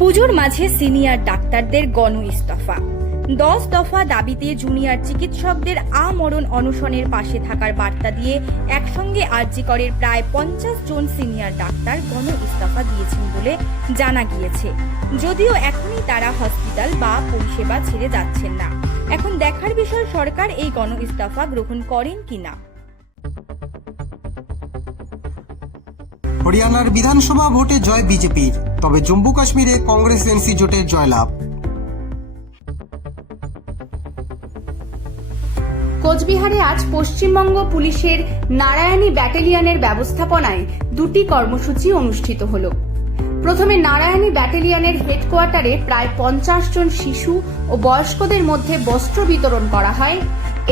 পুজোর মাঝে সিনিয়র ডাক্তারদের গণ ইস্তফা। দশ দফা দাবিতে জুনিয়র চিকিৎসকদের আমরণ অনশনের পাশে থাকার বার্তা দিয়ে একসঙ্গে আরজিকরের প্রায় পঞ্চাশ জন সিনিয়র ডাক্তার গণ ইস্তফা দিয়েছেন বলে জানা গিয়েছে। যদিও এখনই তারা হসপিটাল বা পরিষেবা ছেড়ে যাচ্ছেন না। এখন দেখার বিষয়, সরকার এই গণ ইস্তফা গ্রহণ করেন কিনা? হরিয়ানার বিধানসভা ভোটে জয় বিজেপির, তবে জম্মু কাশ্মীরে কংগ্রেস এনসি জোটের জয়লাভ। কোচবিহারে আজ পশ্চিমবঙ্গ পুলিশের নারায়ণী ব্যাটালিয়নের ব্যবস্থাপনায় দুটি কর্মসূচি অনুষ্ঠিত হল। প্রথমে নারায়ণী ব্যাটালিয়নের হেডকোয়ার্টারে প্রায় পঞ্চাশ জন শিশু ও বয়স্কদের মধ্যে বস্ত্র বিতরণ করা হয়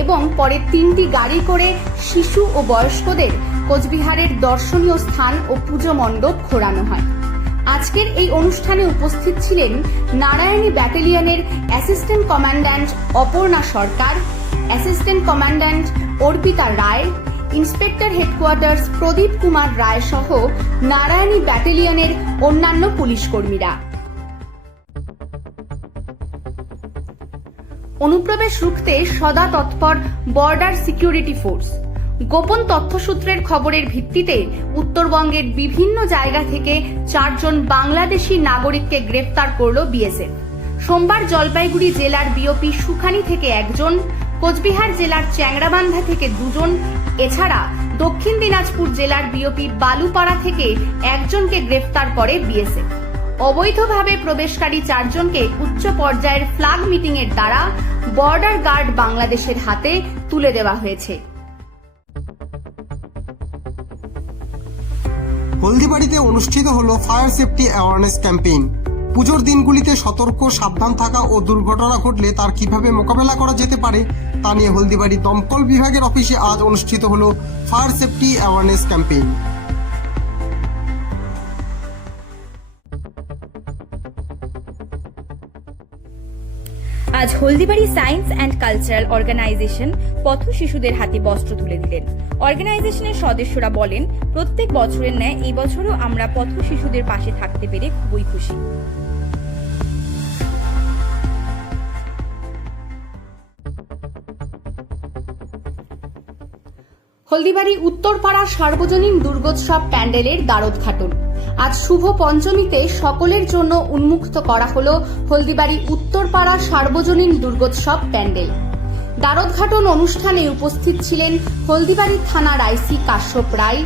এবং পরে তিনটি গাড়ি করে শিশু ও বয়স্কদের কোচবিহারের দর্শনীয় স্থান ও পুজো মণ্ডপ ঘোরানো হয়। আজকের এই অনুষ্ঠানে উপস্থিত ছিলেন Narayani ব্যাটালিয়নের assistant commandant Aparna Sarkar, assistant commandant Arpita Roy, inspector headquarters Pradip Kumar Roy সহ নারায়ণী ব্যাটালিয়নের অন্যান্য পুলিশ কর্মীরা। অনুপ্রবেশ রুখতে সদা তৎপর বর্ডার সিকিউরিটি ফোর্স। গোপন তথ্যসূত্রের খবরের ভিত্তিতে উত্তরবঙ্গের বিভিন্ন জায়গা থেকে চারজন বাংলাদেশি নাগরিককে গ্রেফতার করল বিএসএফ। সোমবার জলপাইগুড়ি জেলার বিওপি সুখানি থেকে একজন, কোচবিহার জেলার চ্যাংরাবান্ধা থেকে দুজন, এছাড়া দক্ষিণ দিনাজপুর জেলার বিওপি বালুপাড়া থেকে একজনকে গ্রেফতার করে বিএসএফ। অবৈধভাবে প্রবেশকারী চারজনকে উচ্চ পর্যায়ের ফ্ল্যাগ মিটিং এর দ্বারা বর্ডার গার্ড বাংলাদেশের হাতে তুলে দেওয়া হয়েছে। হলদিবাড়িতে অনুষ্ঠিত হলো ফায়ার সেফটি অ্যাওয়ারনেস ক্যাম্পেইন। পুজোর দিনগুলিতে সতর্ক, সাবধান থাকা ও দুর্ঘটনা ঘটলে তার কীভাবে মোকাবেলা করা যেতে পারে, তা নিয়ে হলদিবাড়ি দমকল বিভাগের অফিসে আজ অনুষ্ঠিত হলো ফায়ার সেফটি অ্যাওয়ারনেস ক্যাম্পেইন। আজ Haldibari science and cultural organisation পথ শিশুদের হাতে বস্ত্র তুলে দিলেন। অর্গানাইজেশনের সদস্যরা বলেন, প্রত্যেক বছরের ন্যায় এই বছরও আমরা পথ শিশুদের পাশে থাকতে পেরে খুবই খুশি। হলদিবাড়ি উত্তরপাড়া সার্বজনীন দুর্গোৎসব প্যান্ডেলের দ্বারোদ্ঘাটন। আজ শুভ পঞ্চমীতে সকলের জন্য উন্মুক্ত করা হল হলদিবাড়ি উত্তরপাড়া সার্বজনীন দুর্গোৎসব প্যান্ডেল। দ্বারোদ্ঘাটন অনুষ্ঠানে উপস্থিত ছিলেন হলদিবাড়ি থানার আইসি কাশ্যপ রায়,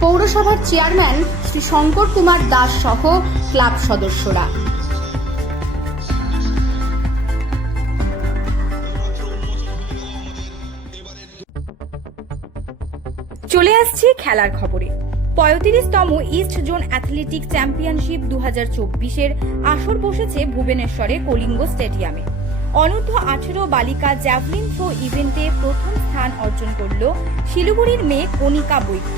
পৌরসভার চেয়ারম্যান শ্রী শঙ্কর কুমার দাস সহ ক্লাব সদস্যরা। চলে আসছি খেলার খবরে। পঁয়ত্রিশতম ইস্ট জোন অ্যাথলেটিক চ্যাম্পিয়নশিপ দু হাজার চব্বিশের আসর বসেছে ভুবনেশ্বরে কলিঙ্গ স্টেডিয়ামে। অনূর্ধ্ব আঠেরো বালিকা জ্যাভলিন থ্রো ইভেন্টে প্রথম স্থান অর্জন করল শিলিগুড়ির মেয়ে কণিকা বৈদ্য।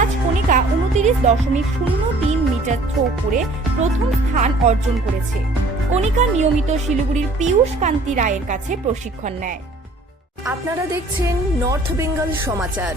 আজ কণিকা উনতিরিশ দশমিক শূন্য তিন মিটার থ্রো করে প্রথম স্থান অর্জন করেছে। কণিকা নিয়মিত শিলিগুড়ির পীয়ূষ কান্তি রায়ের কাছে প্রশিক্ষণ নেয়। আপনারা দেখছেন নর্থ বেঙ্গল সমাচার।